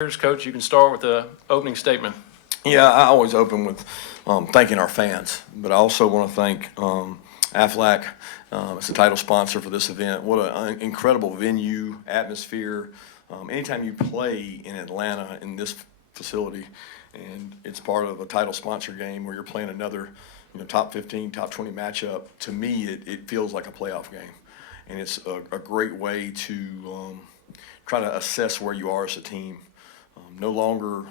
Coach, you can start with the opening statement. Yeah, I always open with thanking our fans, but I also want to thank Aflac as the title sponsor for this event. What an incredible venue, atmosphere. Anytime you play in Atlanta in this facility, and it's part of a title sponsor game where you're playing another, top 15, top 20 matchup, to me it feels like a playoff game, and it's a great way to try to assess where you are as a team. No longer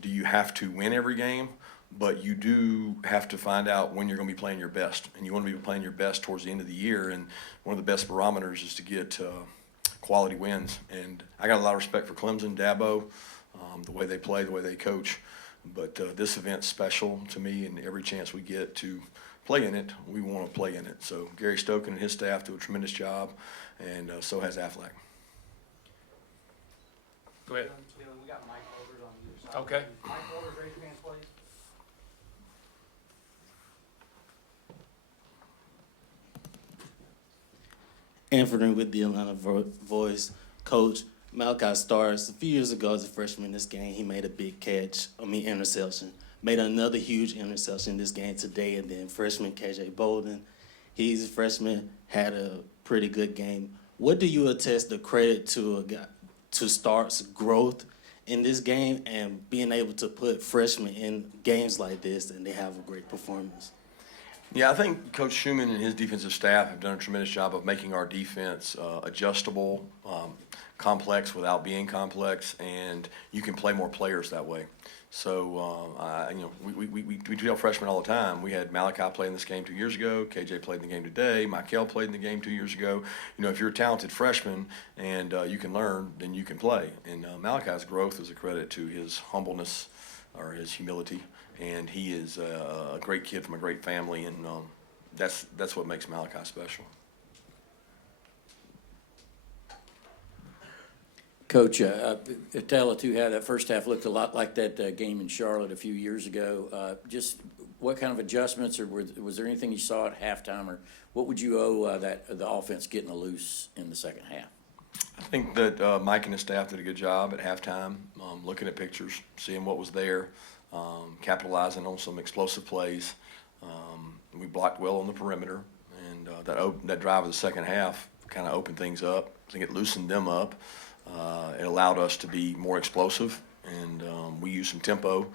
do you have to win every game, but you do have to find out when you're going to be playing your best, and you want to be playing your best towards the end of the year. And one of the best barometers is to get quality wins. And I got a lot of respect for Clemson, Dabo, the way they play, the way they coach. But this event's special to me, and every chance we get to play in it, we want to play in it. So Gary Stoken and his staff do a tremendous job, and so has Aflac. Go ahead. We got mic holders on either side. Okay. Mic holders, raise your hands, please. Anthony with the Atlanta Voice. Coach, Malachi Starks, a few years ago as a freshman in this game, he made a big interception. Made another huge interception in this game today, and then freshman KJ Bolden, he's a freshman, had a pretty good game. What do you attest the credit to Starks' growth in this game and being able to put freshmen in games like this and they have a great performance? Yeah, I think Coach Schumann and his defensive staff have done a tremendous job of making our defense adjustable, complex without being complex, and you can play more players that way. So, we tell freshmen all the time. We had Malachi play in this game 2 years ago. KJ played in the game today. Michael played in the game 2 years ago. If you're a talented freshman and you can learn, then you can play. And Malachi's growth is a credit to his humbleness or his humility. And he is a great kid from a great family, and that's what makes Malachi special. Coach, Tala too had that first half looked a lot like that game in Charlotte a few years ago. Just what kind of adjustments, or was there anything you saw at halftime, or what would you owe the offense getting loose in the second half? I think that Mike and his staff did a good job at halftime, looking at pictures, seeing what was there, capitalizing on some explosive plays. We blocked well on the perimeter, and that drive of the second half kind of opened things up. I think it loosened them up. It allowed us to be more explosive, and we used some tempo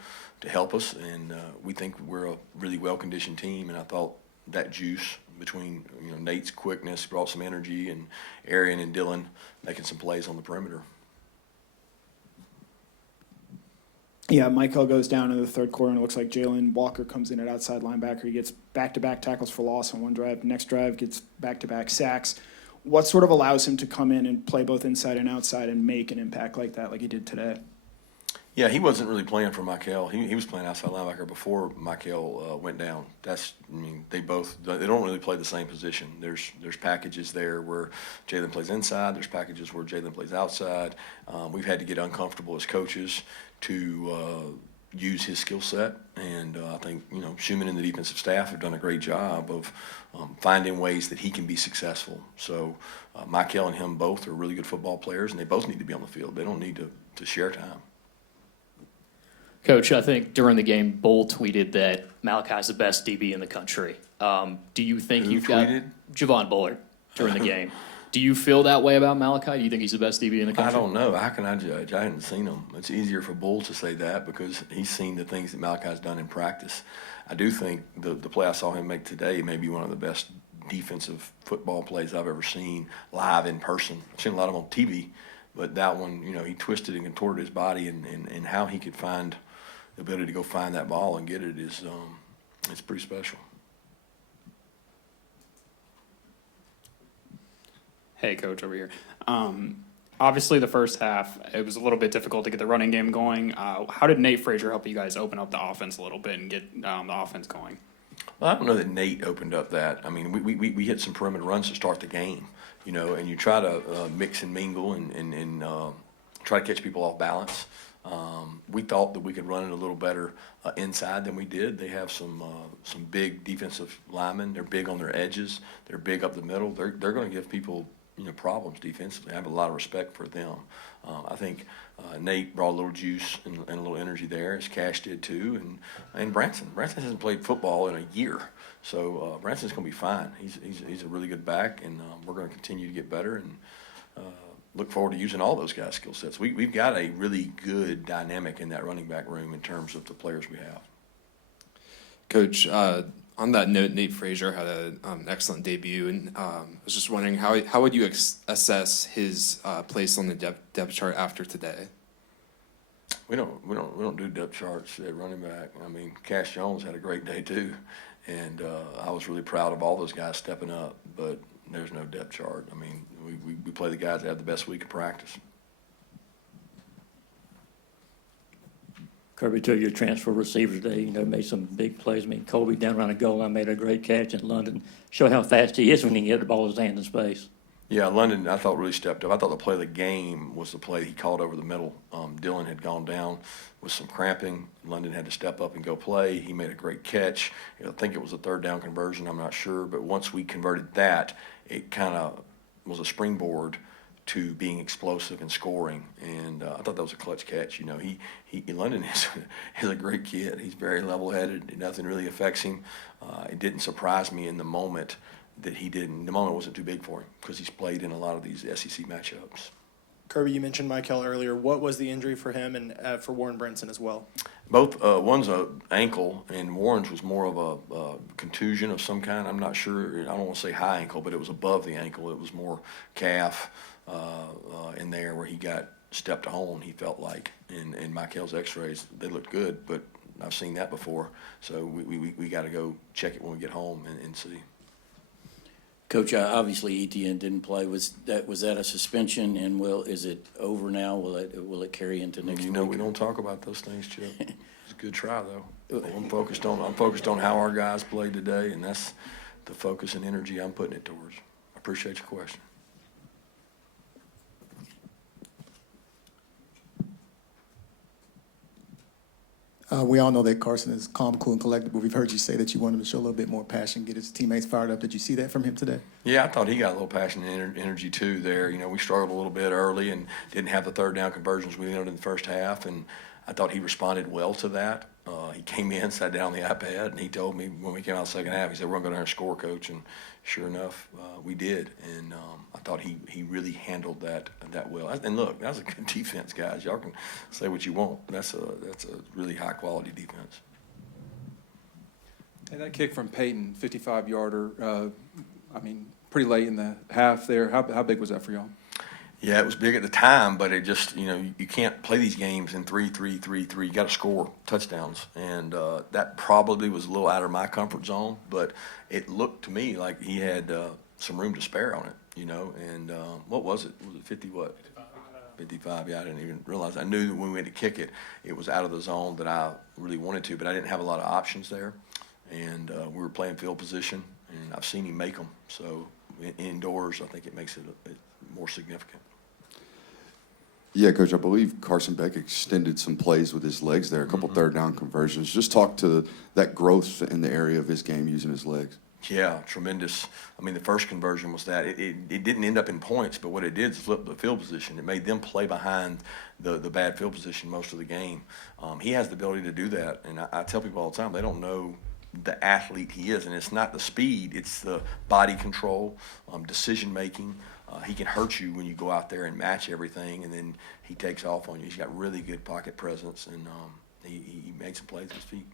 to help us, and we think we're a really well-conditioned team, and I thought that juice between Nate's quickness brought some energy, and Arian and Dylan making some plays on the perimeter. Yeah, Michael goes down in the third quarter, and it looks like Jalon Walker comes in at outside linebacker. He gets back-to-back tackles for loss on one drive. Next drive gets back-to-back sacks. What sort of allows him to come in and play both inside and outside and make an impact like that, like he did today? Yeah, he wasn't really playing for Michael. He was playing outside linebacker before Michael went down. They don't really play the same position. There's packages there where Jalon plays inside. There's packages where Jalon plays outside. We've had to get uncomfortable as coaches to use his skill set, and I think Schumann and the defensive staff have done a great job of finding ways that he can be successful. So Michael and him both are really good football players, and they both need to be on the field. They don't need to share time. Coach, I think during the game, Bull tweeted that Malachi's the best DB in the country. Do you think you've tweeted? got Javon Bullard during the game? Do you feel that way about Malachi? Do you think he's the best DB in the country? I don't know. How can I judge? I hadn't seen him. It's easier for Bull to say that because he's seen the things that Malachi's done in practice. I do think the play I saw him make today may be one of the best defensive football plays I've ever seen live in person. I've seen a lot of them on TV, but that one, he twisted and contorted his body, and how he could find the ability to go find that ball and get it is it's pretty special. Hey, Coach, over here. Obviously, the first half, it was a little bit difficult to get the running game going. How did Nate Frazier help you guys open up the offense a little bit and get the offense going? Well, I don't know that Nate opened up that. I mean, we hit some perimeter runs to start the game, and you try to mix and mingle and try to catch people off balance. We thought that we could run it a little better inside than we did. They have some big defensive linemen. They're big on their edges. They're big up the middle. They're going to give people problems defensively. I have a lot of respect for them. I think Nate brought a little juice and a little energy there, as Cash did too, and Branson. Branson hasn't played football in a year, so Branson's going to be fine. He's a really good back, and we're going to continue to get better and look forward to using all those guys' skill sets. We've got a really good dynamic in that running back room in terms of the players we have. Coach, on that note, Nate Frazier had an excellent debut, and I was just wondering how would you assess his place on the depth chart after today? We don't do depth charts at running back. I mean, Cash Jones had a great day too, and I was really proud of all those guys stepping up. But there's no depth chart. I mean, we play the guys that have the best week of practice. Kirby, to your transfer receiver today, made some big plays. I mean, Colby down around the goal line made a great catch in London. Show how fast he is when he can get the ball in his hand in space. Yeah, London, I thought, really stepped up. I thought the play of the game was the play he called over the middle. Dylan had gone down with some cramping. London had to step up and go play. He made a great catch. I think it was a third down conversion. I'm not sure. But once we converted that, it kind of was a springboard to being explosive and scoring, and I thought that was a clutch catch. London is a great kid. He's very level-headed. Nothing really affects him. It didn't surprise me in the moment that he didn't. The moment wasn't too big for him because he's played in a lot of these SEC matchups. Kirby, you mentioned Michael earlier. What was the injury for him and for Warren Brinson as well? Both, one's an ankle, and Warren's was more of a contusion of some kind. I'm not sure. I don't want to say high ankle, but it was above the ankle. It was more calf in there where he got stepped on, he felt like. And Michael's x-rays, they looked good, but I've seen that before. So we got to go check it when we get home and see. Coach, obviously Etienne didn't play. Was that a suspension, and is it over now? Will it carry into next week? We don't talk about those things, Chip. It's a good try though. I'm focused on how our guys played today, and that's the focus and energy I'm putting it towards. I appreciate your question. We all know that Carson is calm, cool, and collected, but we've heard you say that you want him to show a little bit more passion, get his teammates fired up. Did you see that from him today? Yeah, I thought he got a little passion and energy too there. We struggled a little bit early and didn't have the third down conversions we needed in the first half, and I thought he responded well to that. He came in, sat down on the iPad, and he told me when we came out the second half, he said, "We're going to go down and score, Coach." And sure enough, we did. And I thought he really handled that well. And look, that was a good defense, guys. Y'all can say what you want. That's a really high-quality defense. And that kick from Peyton, 55-yarder, pretty late in the half there. How big was that for y'all? Yeah, it was big at the time, but it just, you can't play these games in 3-3-3-3. You got to score touchdowns. And that probably was a little out of my comfort zone, but it looked to me like he had some room to spare on it, And what was it? Was it 50 what? 55, yeah, I didn't even realize. I knew that when we went to kick it, it was out of the zone that I really wanted to, but I didn't have a lot of options there. And we were playing field position, and I've seen him make them. So indoors, I think it makes it more significant. Yeah, Coach, I believe Carson Beck extended some plays with his legs there, a couple third down conversions. Just talk to that growth in the area of his game using his legs. Yeah, tremendous. The first conversion was that. It didn't end up in points, but what it did is flip the field position. It made them play behind the bad field position most of the game. He has the ability to do that, and I tell people all the time, they don't know the athlete he is, and it's not the speed, it's the body control, decision-making. He can hurt you when you go out there and match everything, and then he takes off on you. He's got really good pocket presence, and he made some plays with his feet.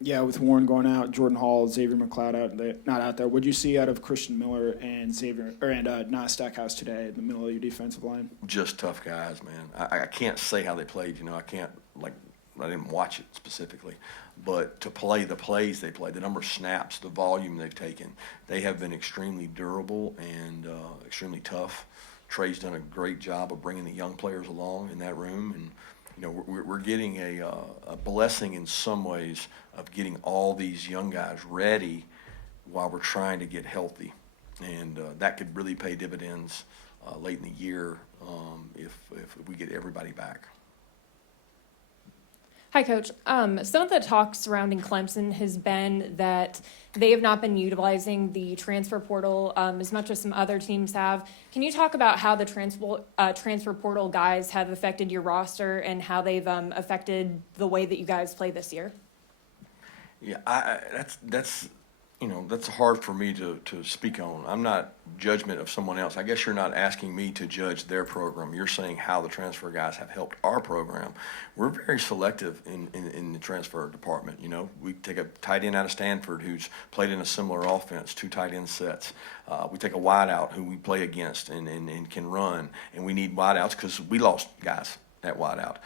Yeah, with Warren going out, Jordan Hall, Xavier McLeod not out there. What did you see out of Christian Miller and Nas Stackhouse today in the middle of your defensive line? Just tough guys, man. I can't say how they played. I didn't watch it specifically, but to play the plays they played, the number of snaps, the volume they've taken, they have been extremely durable and extremely tough. Trey's done a great job of bringing the young players along in that room, and we're getting a blessing in some ways of getting all these young guys ready while we're trying to get healthy, and that could really pay dividends late in the year if we get everybody back. Hi, Coach. Some of the talk surrounding Clemson has been that they have not been utilizing the transfer portal as much as some other teams have. Can you talk about how the transfer portal guys have affected your roster and how they've affected the way that you guys play this year? Yeah, that's that's hard for me to speak on. I'm not judgment of someone else. I guess you're not asking me to judge their program. You're saying how the transfer guys have helped our program. We're very selective in the transfer department. We take a tight end out of Stanford who's played in a similar offense, 2 tight end sets. We take a wideout who we play against and can run, and we need wideouts because we lost guys at wideout.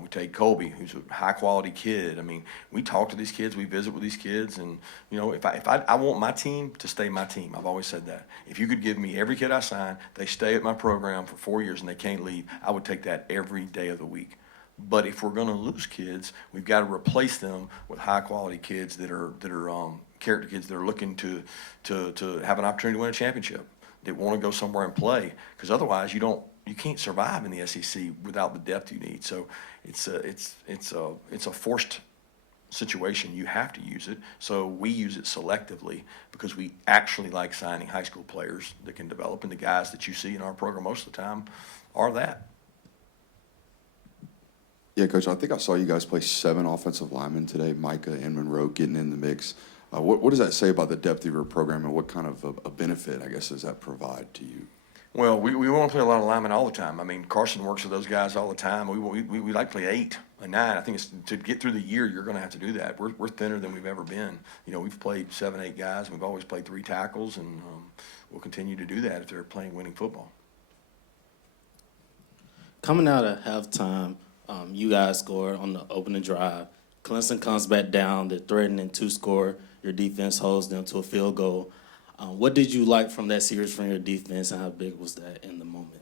We take Colby, who's a high-quality kid. I mean, we talk to these kids, we visit with these kids, and if I want my team to stay my team. I've always said that. If you could give me every kid I sign, they stay at my program for 4 years and they can't leave, I would take that every day of the week. But if we're going to lose kids, we've got to replace them with high-quality kids that are character kids that are looking to have an opportunity to win a championship. That want to go somewhere and play, because otherwise you can't survive in the SEC without the depth you need. So it's a forced situation. You have to use it. So we use it selectively because we actually like signing high school players that can develop, and the guys that you see in our program most of the time are that. Yeah, Coach, I think I saw you guys play 7 offensive linemen today, Micah and Monroe getting in the mix. What does that say about the depth of your program, and what kind of a benefit, I guess, does that provide to you? Well, we want to play a lot of linemen all the time. I mean, Carson works with those guys all the time. We like to play 8 or 9. I think to get through the year, you're going to have to do that. We're thinner than we've ever been. We've played 7, 8 guys. We've always played 3 tackles, and we'll continue to do that if they're playing winning football. Coming out of halftime, you guys scored on the opening drive. Clemson comes back down. They're threatening to score. Your defense holds them to a field goal. What did you like from that series from your defense, and how big was that in the moment?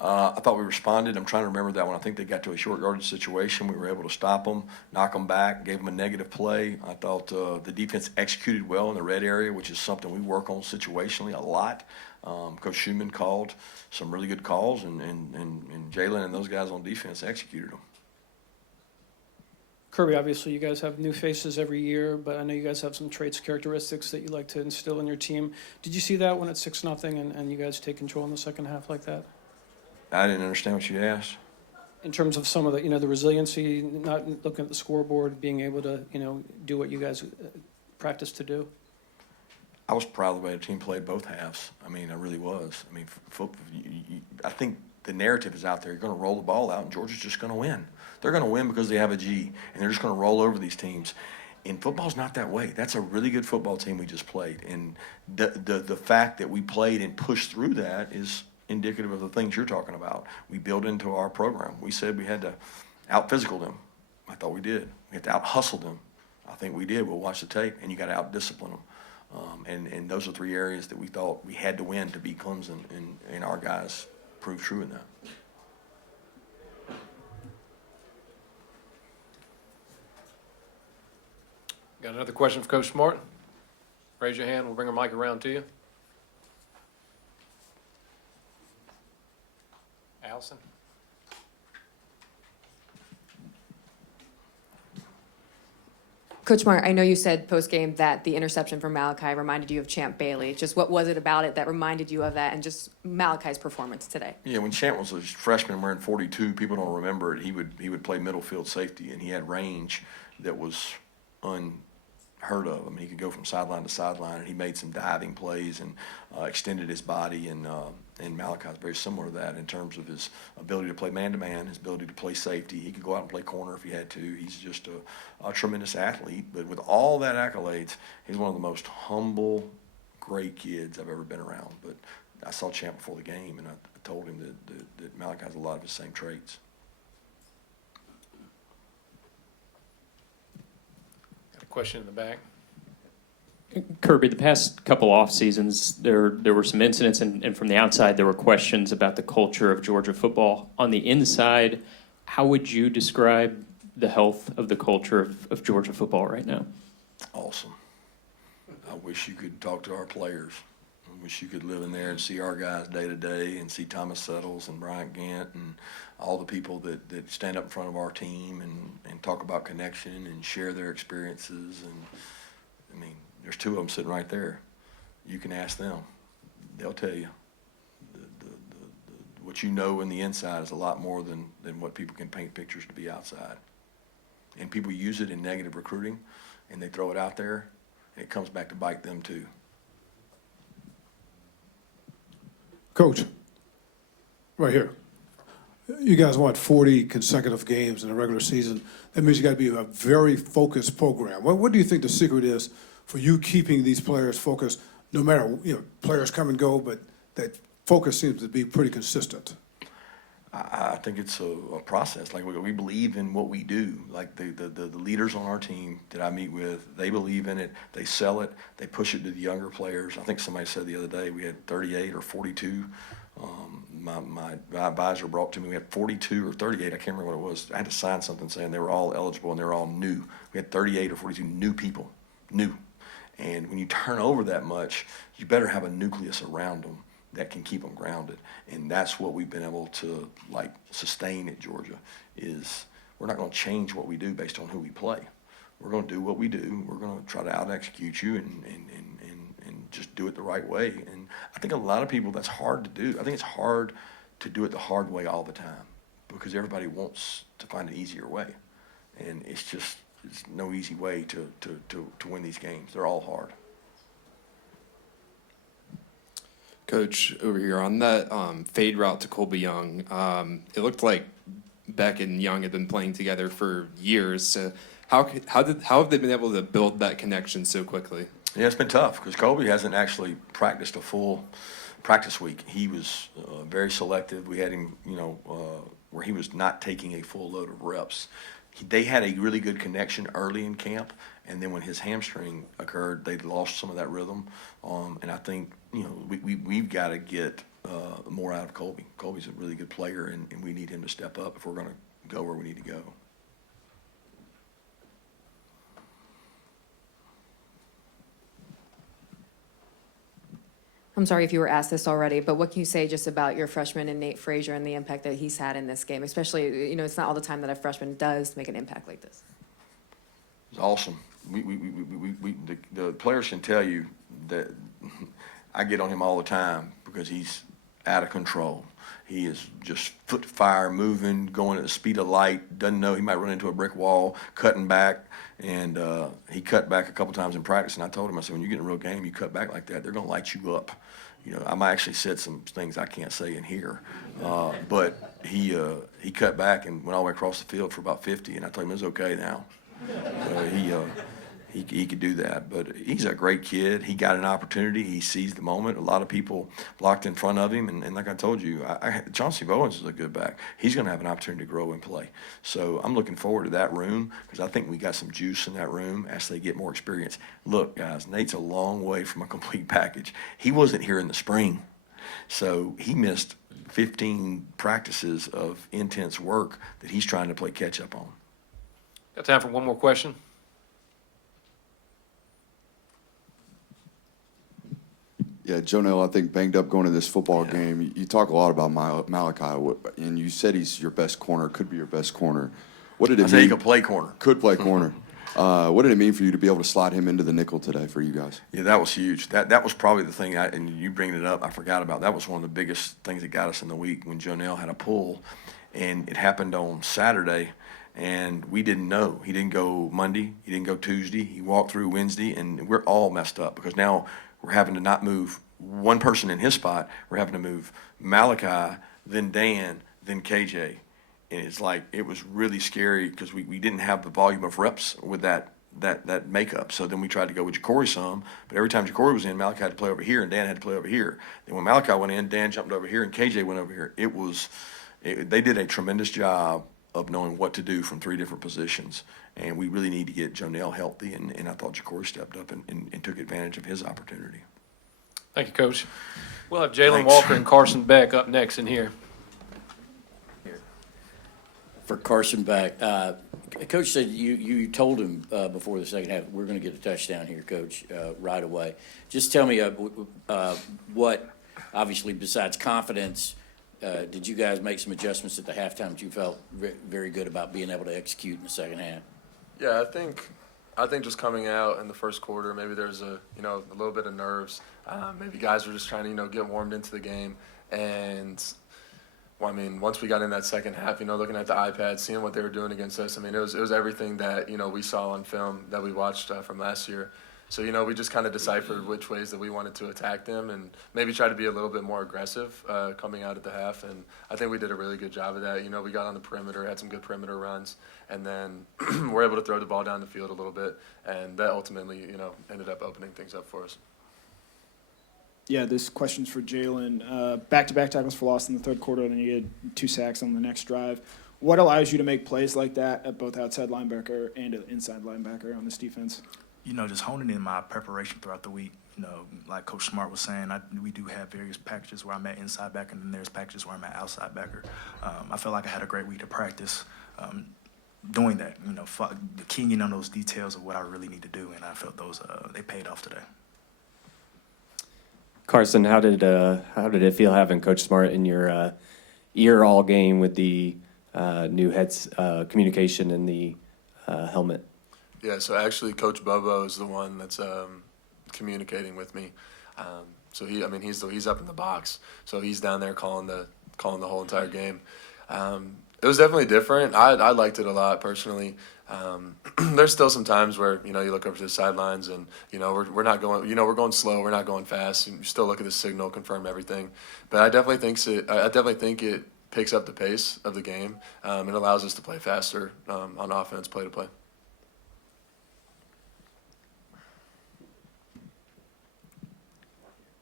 I thought we responded. I'm trying to remember that one. I think they got to a short yardage situation. We were able to stop them, knock them back, gave them a negative play. I thought the defense executed well in the red area, which is something we work on situationally a lot. Coach Schumann called some really good calls, and Jalon and those guys on defense executed them. Kirby, obviously you guys have new faces every year, but I know you guys have some traits, characteristics that you like to instill in your team. Did you see that when it's 6-0 and you guys take control in the second half like that? I didn't understand what you asked. In terms of some of the, the resiliency, not looking at the scoreboard, being able to, do what you guys practice to do? I was proud of the way the team played both halves. I mean, I really was. I mean, I think the narrative is out there. You're going to roll the ball out, and Georgia's just going to win. They're going to win because they have a G, and they're just going to roll over these teams. And football's not that way. That's a really good football team we just played. And the fact that we played and pushed through that is indicative of the things you're talking about. We built into our program. We said we had to out-physical them. I thought we did. We had to out-hustle them. I think we did. We'll watch the tape, and you got to out-discipline them. And those are 3 areas that we thought we had to win to beat Clemson, and our guys proved true in that. Got another question for Coach Smart? Raise your hand. We'll bring a mic around to you. Allison? Coach Smart, I know you said post-game that the interception from Malachi reminded you of Champ Bailey. Just what was it about it that reminded you of that, and just Malachi's performance today? Yeah, when Champ was a freshman wearing 42, people don't remember it. He would play middle field safety, and he had range that was unheard of. I mean, he could go from sideline to sideline, and he made some diving plays and extended his body. And Malachi is very similar to that in terms of his ability to play man-to-man, his ability to play safety. He could go out and play corner if he had to. He's just a tremendous athlete. But with all that accolades, he's one of the most humble, great kids I've ever been around. But I saw Champ before the game, and I told him that Malachi has a lot of his same traits. Got a question in the back. Kirby, the past couple off seasons, there were some incidents, and from the outside, there were questions about the culture of Georgia football. On the inside, how would you describe the health of the culture of Georgia football right now? Awesome. I wish you could talk to our players. Wish you could live in there and see our guys day to day and see Thomas Settles and Bryant Gant and all the people that stand up in front of our team and talk about connection and share their experiences. And, I mean, there's two of them sitting right there. You can ask them. They'll tell you. What you know in the inside is a lot more than what people can paint pictures to be outside. And people use it in negative recruiting, and they throw it out there, and it comes back to bite them too. Coach, right here. You guys won 40 consecutive games in the regular season. That means you got to be a very focused program. What do you think the secret is for you keeping these players focused, no matter, players come and go, but that focus seems to be pretty consistent? I think it's a process. Like, we believe in what we do. Like, the leaders on our team that I meet with, they believe in it. They sell it. They push it to the younger players. I think somebody said the other day we had 38 or 42. My advisor brought to me, we had 42 or 38. I can't remember what it was. I had to sign something saying they were all eligible and they were all new. We had 38 or 42 new people, new. And when you turn over that much, you better have a nucleus around them that can keep them grounded. And that's what we've been able to, sustain at Georgia, is we're not going to change what we do based on who we play. We're going to do what we do. We're going to try to out-execute you and just do it the right way. And I think a lot of people, that's hard to do. I think it's hard to do it the hard way all the time because everybody wants to find an easier way. And it's no easy way to win these games. They're all hard. Coach, over here on that fade route to Colby Young, it looked like Beck and Young had been playing together for years. So how have they been able to build that connection so quickly? Yeah, it's been tough because Colby hasn't actually practiced a full practice week. He was very selective. We had him, where he was not taking a full load of reps. They had a really good connection early in camp, and then when his hamstring occurred, they lost some of that rhythm. And I think, we've got to get more out of Colby. Colby's a really good player, and we need him to step up if we're going to go where we need to go. I'm sorry if you were asked this already, but what can you say just about your freshman and Nate Frazier and the impact that he's had in this game? Especially, it's not all the time that a freshman does make an impact like this. It's awesome. The players can tell you that I get on him all the time because he's out of control. He is just foot fire, moving, going at the speed of light, doesn't know he might run into a brick wall, cutting back. And he cut back a couple times in practice, and I told him, I said, when you get in a real game, you cut back like that, they're going to light you up. I might actually said some things I can't say in here. But he cut back and went all the way across the field for about 50, and I told him it was okay now. He could do that. But he's a great kid. He got an opportunity. He seized the moment. A lot of people blocked in front of him. And like I told you, Chauncey Bowens is a good back. He's going to have an opportunity to grow and play. So I'm looking forward to that room because I think we got some juice in that room as they get more experience. Look, guys, Nate's a long way from a complete package. He wasn't here in the spring. So he missed 15 practices of intense work that he's trying to play catch up on. Got time for one more question? Yeah, Jonell, I think banged up going to this football game. You talk a lot about Malachi, and you said he's your best corner, could be your best corner. What did it mean? I said he could play corner. Could play corner. What did it mean for you to be able to slide him into the nickel today for you guys? Yeah, that was huge. That was probably the thing, and you bringing it up, I forgot about. That was one of the biggest things that got us in the week when Jonell had a pull, and it happened on Saturday, and we didn't know. He didn't go Monday. He didn't go Tuesday. He walked through Wednesday, and we're all messed up because now we're having to not move one person in his spot. We're having to move Malachi, then Dan, then KJ. And it's like, it was really scary because we didn't have the volume of reps with that makeup. So then we tried to go with Ja'Cory some, but every time Ja'Cory was in, Malachi had to play over here and Dan had to play over here. Then when Malachi went in, Dan jumped over here and KJ went over here. They did a tremendous job of knowing what to do from three different positions. And we really need to get Jonell healthy, and I thought Ja'Cory stepped up and took advantage of his opportunity. Thank you, Coach. We'll have Jalon Thanks. Walker and Carson Beck up next in here. For Carson Beck, Coach said you told him before the second half, we're going to get a touchdown here, Coach, right away. Just tell me what, obviously, besides confidence, did you guys make some adjustments at the halftime that you felt very good about being able to execute in the second half? Yeah, I think just coming out in the first quarter, maybe there's a little bit of nerves. Maybe guys were just trying to get warmed into the game, and well, I mean, once we got in that second half, looking at the iPad, seeing what they were doing against us, I mean, it was everything that we saw on film that we watched from last year. So we just kind of deciphered which ways that we wanted to attack them, and maybe try to be a little bit more aggressive coming out at the half. And I think we did a really good job of that. We got on the perimeter, had some good perimeter runs, and then we're able to throw the ball down the field a little bit, and that ultimately ended up opening things up for us. Yeah, this question's for Jalon. Back-to-back tackles for loss in the third quarter, and then you get 2 sacks on the next drive. What allows you to make plays like that at both outside linebacker and inside linebacker on this defense? Just honing in my preparation throughout the week. Like Coach Smart was saying, we do have various packages where I'm at inside backer, and then there's packages where I'm at outside backer. I feel like I had a great week to practice doing that, keying in on those details of what I really need to do, and I felt those they paid off today. Carson, how did it feel having Coach Smart in your ear all game with the new heads communication in the helmet? Yeah, so actually Coach Bobo is the one that's communicating with me. So he's up in the box, so he's down there calling the whole entire game. It was definitely different. I liked it a lot personally. There's still some times where you look over to the sidelines and we're not going we're going slow, we're not going fast. You still look at the signal, confirm everything. But I definitely think it picks up the pace of the game. It allows us to play faster on offense, play to play.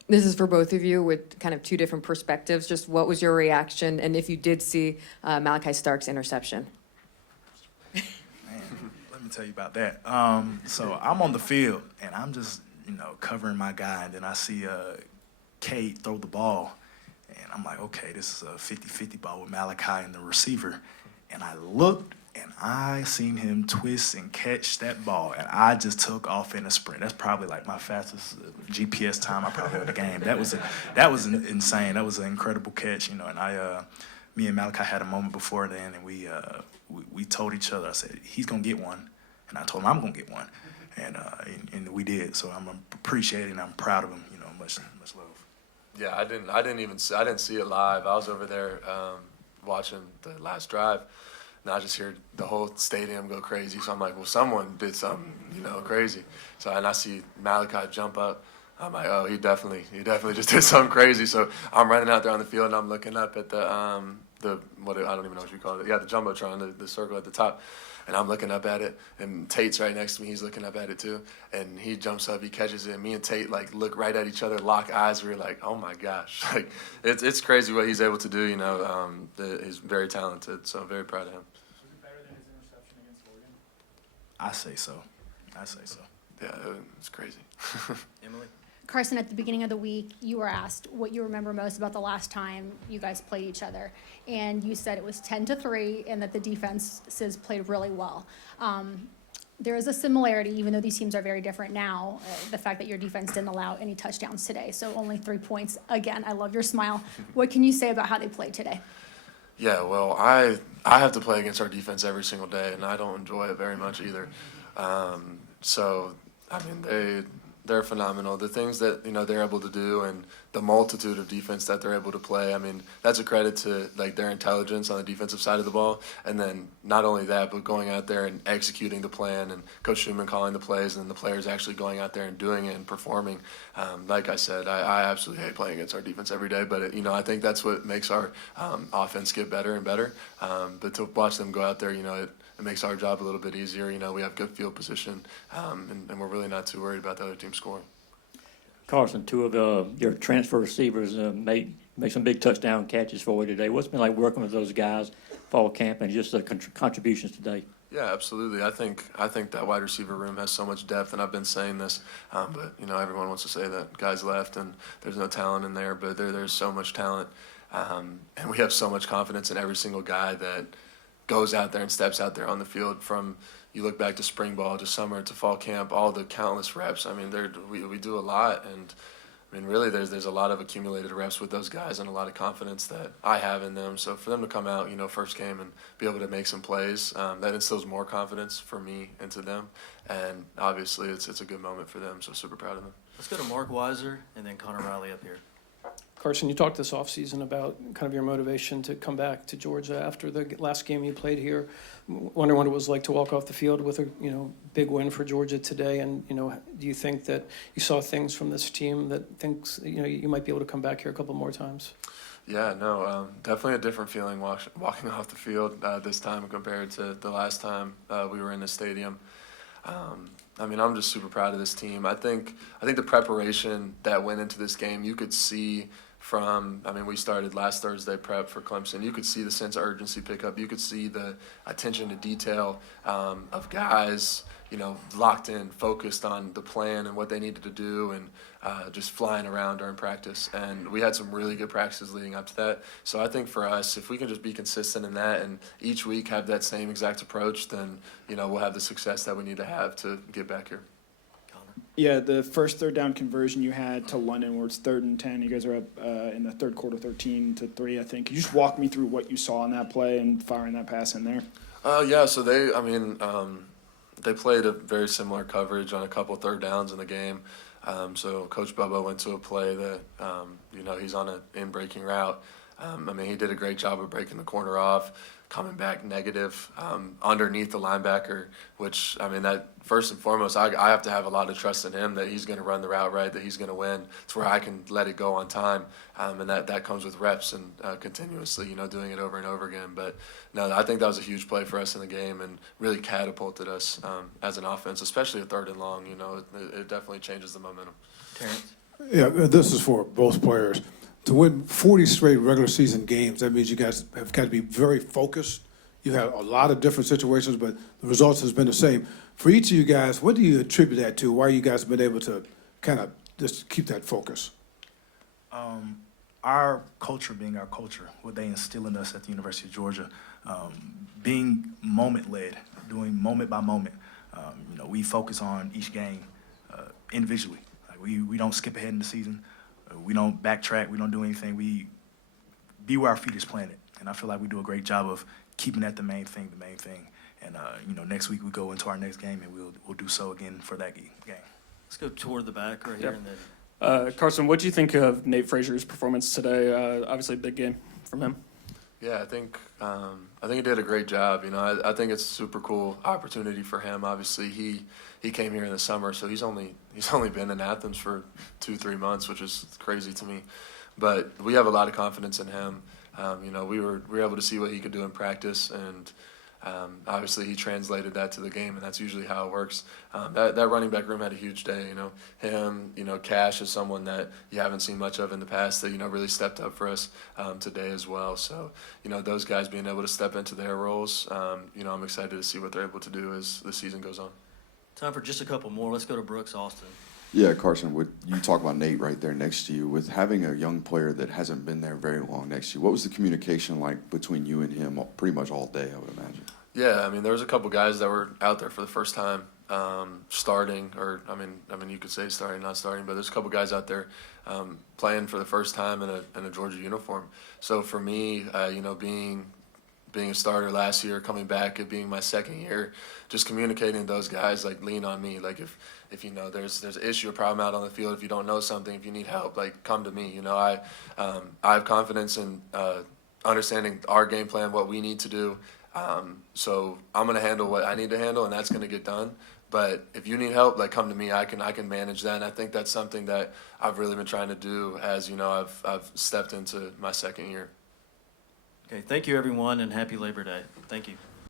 This is for both of you with kind of 2 different perspectives. Just what was your reaction, and if you did see Malachi Stark's interception? Man, let me tell you about that. So I'm on the field, and I'm just, covering my guy, and then I see Cade throw the ball, and I'm like, okay, this is a 50-50 ball with Malachi and the receiver. And I looked, and I seen him twist and catch that ball, and I just took off in a sprint. That's probably like my fastest GPS time I probably had in the game. That was insane. That was an incredible catch, and me and Malachi had a moment before then, and we told each other. I said he's gonna get one, and I told him I'm gonna get one, and we did. So I'm appreciating. And I'm proud of him. Much love. Yeah, I didn't see it live. I was over there watching the last drive. And I just hear the whole stadium go crazy. So I'm like, well, someone did something, crazy. So, and I see Malachi jump up. I'm like, oh, he definitely just did something crazy. So I'm running out there on the field, and I'm looking up at I don't even know what you call it. Yeah, the jumbotron, the circle at the top. And I'm looking up at it, and Tate's right next to me. He's looking up at it too. And he jumps up, he catches it. And me and Tate look right at each other, lock eyes. We're like, oh my gosh, it's crazy what he's able to do. He's very talented. So I'm very proud of him. Was it better than his interception against Oregon? I say so. Yeah, it's crazy. Emily? Carson, at the beginning of the week, you were asked what you remember most about the last time you guys played each other. And you said it was 10-3 and that the defenses played really well. There is a similarity, even though these teams are very different now, the fact that your defense didn't allow any touchdowns today. So only 3 points. Again, I love your smile. What can you say about how they played today? Yeah, well, I have to play against our defense every single day, and I don't enjoy it very much either. So, I mean, they're phenomenal. The things that they're able to do, and the multitude of defense that they're able to play. I mean, that's a credit to their intelligence on the defensive side of the ball. And then not only that, but going out there and executing the plan, and Coach Schumann calling the plays, and the players actually going out there and doing it and performing. Like I said, I absolutely hate playing against our defense every day. But I think that's what makes our offense get better and better. But to watch them go out there, it makes our job a little bit easier. We have good field position, and we're really not too worried about the other team scoring. Carson, 2 of your transfer receivers made some big touchdown catches for you today. What's it been like working with those guys, fall camp, and just the contributions today? Yeah, absolutely. I think that wide receiver room has so much depth, and I've been saying this, but everyone wants to say that guys left and there's no talent in there, but there's so much talent, and we have so much confidence in every single guy that goes out there and steps out there on the field. From you look back to spring ball, to summer, to fall camp, all the countless reps. I mean, we do a lot, and I mean, really, there's a lot of accumulated reps with those guys and a lot of confidence that I have in them. So for them to come out, first game and be able to make some plays, that instills more confidence for me into them. And obviously, it's a good moment for them. So super proud of them. Let's go to Mark Weiser and then Connor Riley up here. Carson, you talked this offseason about kind of your motivation to come back to Georgia after the last game you played here. Wondering what it was like to walk off the field with a big win for Georgia today, and do you think that you saw things from this team that thinks you might be able to come back here a couple more times? Yeah, no, definitely a different feeling walking off the field this time compared to the last time we were in the stadium. I mean, I'm just super proud of this team. I think the preparation that went into this game, you could see we started last Thursday prep for Clemson. You could see the sense of urgency pick up. You could see the attention to detail of guys, locked in, focused on the plan and what they needed to do, and just flying around during practice. And we had some really good practices leading up to that. So I think for us, if we can just be consistent in that and each week have that same exact approach, then, we'll have the success that we need to have to get back here. Yeah, the first third down conversion you had to London, where it's 3rd and 10. You guys are up in the third quarter, 13-3, I think. Could you just walk me through what you saw on that play and firing that pass in there? Yeah. So they played a very similar coverage on a couple third downs in the game. So Coach Bubba went to a play that he's on an in-breaking route. He did a great job of breaking the corner off, coming back negative underneath the linebacker, which, that first and foremost, I have to have a lot of trust in him that he's going to run the route right, that he's going to win. It's where I can let it go on time, and that comes with reps and continuously, doing it over and over again. But, no, I think that was a huge play for us in the game and really catapulted us as an offense, especially a 3rd and long. It definitely changes the momentum. Terrence? Yeah, this is for both players. To win 40 straight regular season games, that means you guys have got to be very focused. You've had a lot of different situations, but the results has been the same. For each of you guys, what do you attribute that to? Why you guys have been able to kind of just keep that focus? Our culture being our culture, what they instill in us at the University of Georgia, being moment-led, doing moment by moment. We focus on each game individually. Like we don't skip ahead in the season. We don't backtrack. We don't do anything. We be where our feet is planted. And I feel like we do a great job of keeping that the main thing. And, next week we go into our next game, and we'll do so again for that game. Let's go toward the back right here. And then Carson, what do you think of Nate Frazier's performance today? Obviously, a big game from him. Yeah, I think he did a great job. I think it's a super cool opportunity for him. Obviously, he came here in the summer, so he's only been in Athens for 2-3 months, which is crazy to me. But we have a lot of confidence in him. We were able to see what he could do in practice, and obviously he translated that to the game, and that's usually how it works. That running back room had a huge day. Him, Cash is someone that you haven't seen much of in the past that really stepped up for us today as well. So those guys being able to step into their roles, I'm excited to see what they're able to do as the season goes on. time for just a couple more. Let's go to Brooks Austin. Yeah, Carson, you talk about Nate right there next to you. With having a young player that hasn't been there very long next to you, what was the communication like between you and him pretty much all day, I would imagine? Yeah, there was a couple guys that were out there for the first time starting, or you could say starting, not starting, but there's a couple guys out there playing for the first time in a Georgia uniform. So for me, being a starter last year, coming back, it being my second year, just communicating to those guys, like, lean on me. Like, if there's an issue, a problem out on the field, if you don't know something, if you need help, like, come to me. I have confidence in understanding our game plan, what we need to do. So I'm going to handle what I need to handle, and that's going to get done. But if you need help, like, come to me. I can manage that. And I think that's something that I've really been trying to do as, I've stepped into my second year. Okay, thank you, everyone, and happy Labor Day. Thank you.